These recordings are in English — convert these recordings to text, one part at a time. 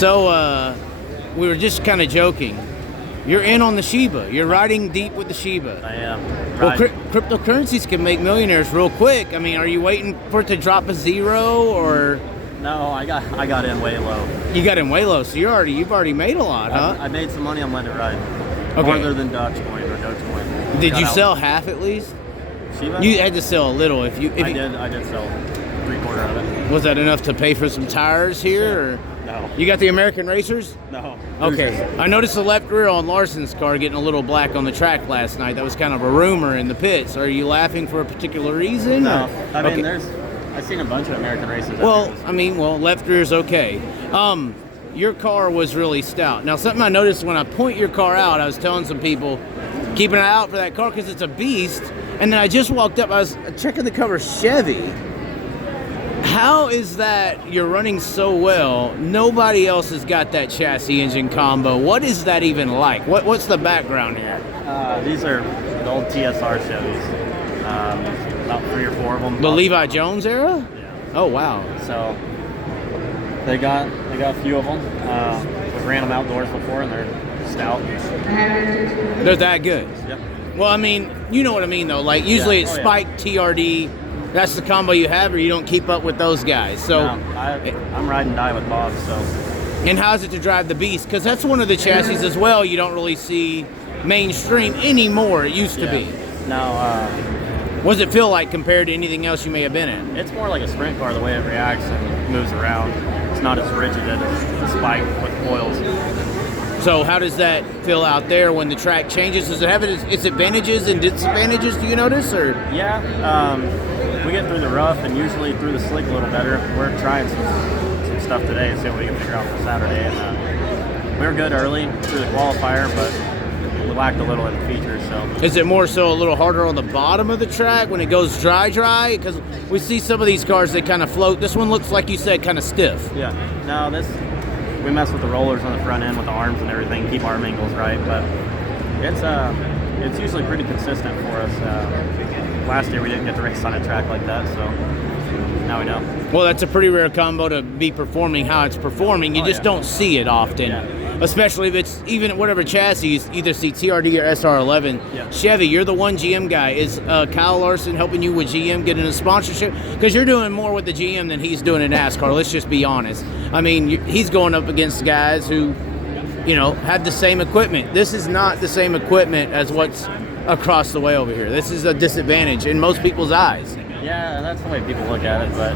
So we were just kind of joking. You're in on the Shiba. You're riding deep with the Shiba. I am. Well, cryptocurrencies can make millionaires real quick. I mean, are you waiting for it to drop a zero or? No, I got in way low. You got in way low, so you've already made a lot, huh? I made some money on letting it ride. Okay. Farther than Dogecoin or Dogecoin. Did you sell half at least? Shiba? You had to sell a little. I did sell 3/4 of it. Was that enough to pay for some tires here? Or? No. You got the American Racers? No. Okay. I noticed the left rear on Larson's car getting a little black on the track last night. That was kind of a rumor in the pits. Are you laughing for a particular reason? No. I mean, I've seen a bunch of American Racers. Well, left rear's okay. Your car was really stout. Now, something I noticed when I point your car out, I was telling some people, keep an eye out for that car because it's a beast. And then I just walked up, I was checking the cover Chevy. How is that you're running so well? Nobody else has got that chassis engine combo. What is that even like? What's the background here? These are the old TSR Chevys. About 3 or 4 of them. The Levi Jones era? Yeah. Oh wow. So they got a few of them. We ran them outdoors before, and they're stout. They're that good. Yep. Well, I mean, you know what I mean though. Like usually it's Spike, TRD. That's the combo you have, or you don't keep up with those guys. So no, I'm ride and die with Bob. So. And how's it to drive the Beast? Because that's one of the chassis as well. You don't really see mainstream anymore. It used to be. No. What does it feel like compared to anything else you may have been in? It's more like a sprint car, the way it reacts and moves around. It's not as rigid as a Spike with coils. So how does that feel out there when the track changes? Does it have its advantages and disadvantages, do you notice? Or? Yeah, we get through the rough and usually through the slick a little better. We're trying some stuff today and see what we can figure out for Saturday. And we were good early through the qualifier, but we lacked a little in the features. So. Is it more so a little harder on the bottom of the track when it goes dry? Because we see some of these cars, they kind of float. This one looks, like you said, kind of stiff. Yeah. No, we mess with the rollers on the front end with the arms and everything, keep arm angles right, but it's usually pretty consistent for us. Last year we didn't get to race on a track like that, so now we know. Well, that's a pretty rare combo to be performing how it's performing. You just don't see it often, especially if it's even whatever chassis, you either see TRD or SR11. Yeah. Chevy, you're the one GM guy. Is Kyle Larson helping you with GM getting a sponsorship? Because you're doing more with the GM than he's doing in NASCAR. Let's just be honest. I mean, he's going up against guys who, have the same equipment. This is not the same equipment as what's across the way over here. This is a disadvantage in most people's eyes. Yeah, that's the way people look at it, but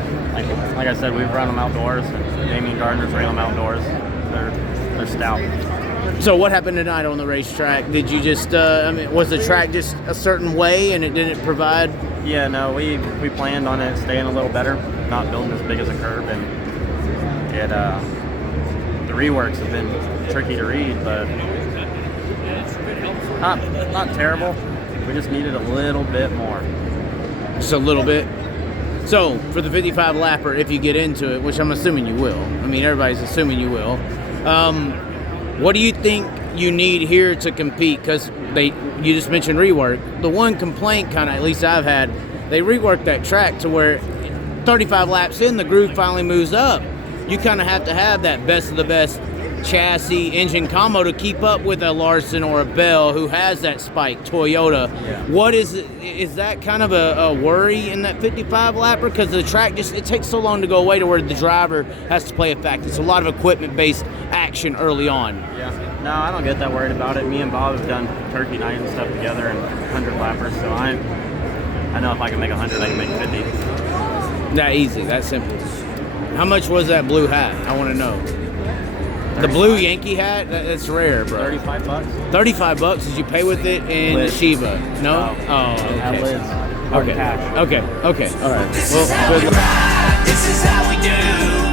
like I said, we've run them outdoors, and Damien Gardner's ran them outdoors. They're stout. So what happened tonight on the racetrack? Did you just, was the track just a certain way and it didn't provide? Yeah, no, we planned on it staying a little better, not building as big as a curb, and the reworks have been tricky to read, but not terrible. We just needed a little bit more. Just a little bit. So for the 55 lapper, if you get into it, which I'm assuming you will. I mean, everybody's assuming you will. What do you think you need here to compete? Because you just mentioned rework. The one complaint, kind of, at least I've had, they reworked that track to where 35 laps in, the groove finally moves up. You kind of have to have that best of the best chassis engine combo to keep up with a Larson or a Bell who has that Spike Toyota. Yeah. What is that kind of a worry in that 55 lapper? Because the track it takes so long to go away to where the driver has to play a factor. It's a lot of equipment based action early on. Yeah. No, I don't get that worried about it. Me and Bob have done turkey night and stuff together and 100 lappers, so I know if I can make 100, I can make 50. That easy, that simple. How much was that blue hat? I want to know. The blue Yankee hat, that's rare, bro. $35. $35. Did you pay with it in Lids. Shiba? No? Oh, okay. Have lids. Okay. All right. Well, This is how we ride. This is how we do.